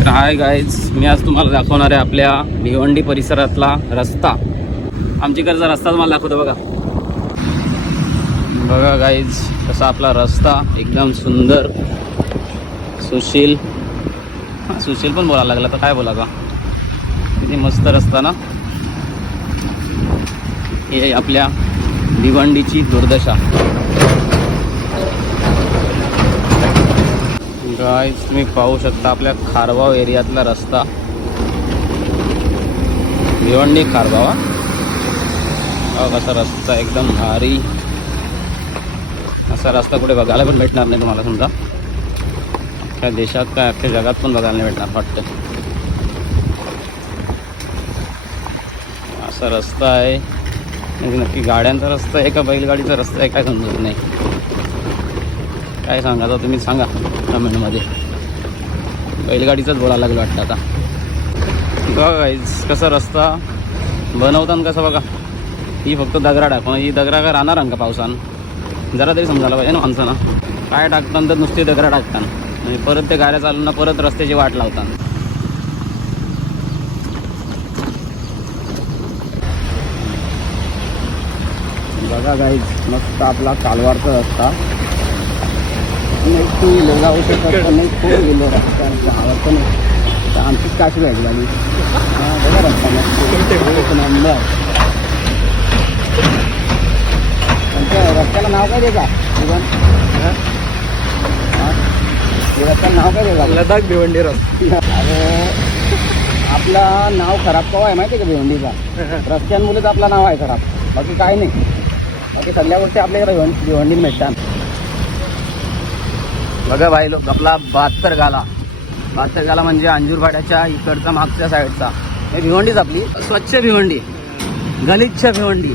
तर hi guys, मी आज तुम्हाला दाखवणार आहे आपल्या भिवंडी परिसरातला रस्ता. आमच्याकडचा रस्ता तुम्हाला दाखवतो बघा. बघा गाईज, कसा आपला रस्ता एकदम सुंदर, सुशील पण बोलायला लागला तर काय बोला का, किती मस्त रस्ता ना. हे आपल्या भिवंडीची दुर्दशा. गाईज तुम्ही पाहू शकता आपल्या खारबाव एरियातला रस्ता. भिवंडी खारबाव कसा रस्ता एकदम भारी. असा रस्ता कुठे बघायला पण भेटणार नाही तुम्हाला. समजा अख्ख्या देशात काय अख्ख्या जगात पण बघायला नाही भेटणार वाटतं. असा रस्ता आहे. नक्की गाड्यांचा रस्ता आहे का बैलगाडीचा रस्ता आहे काय समजत नाही. काय सांगा आता तुम्ही सांगा कमेंटमध्ये. बैलगाडीचाच बोलायला लागलं वाटतं आता. बघा गाईज कसा रस्ता बनवताना कसं बघा. ही फक्त दगडा टाकून, ही दगडा काय राहणार का पावसान. जरा तरी समजायला पाहिजे ना माणसानं. काय टाकताना तर नुसते दगडा टाकताना म्हणजे परत ते गाड्या चालून परत रस्त्याची वाट लावताना. बघा गाईज मस्त आपला कालवारचा रस्ता. नाही टू व्हीलर जाऊ शकत नाही, फोर व्हीलर रस्ता आवडतं नाही. तर आमचीच काशी व्हायची झाली. बघा रस्ता मस्त नंबर. रस्त्याला नाव काय द्यायचा रस्त्याला नाव काय द्यायचा? लडाख भिवंडी रस्ता. अरे आपला नाव खराब कवा आहे माहिती आहे का भिवंडीचा? रस्त्यांमुळेच आपला नाव आहे खराब, बाकी काय नाही. बाकी सगळ्या गोष्टी आपल्याकडे भिवंडीत मिळतात. बघा भाई लोक आपला 72 गाला म्हणजे अंजूरपाड्याच्या इकडचा मागच्या साईडचा. हे भिवंडीच आपली स्वच्छ भिवंडी, गलिच्छ भिवंडी.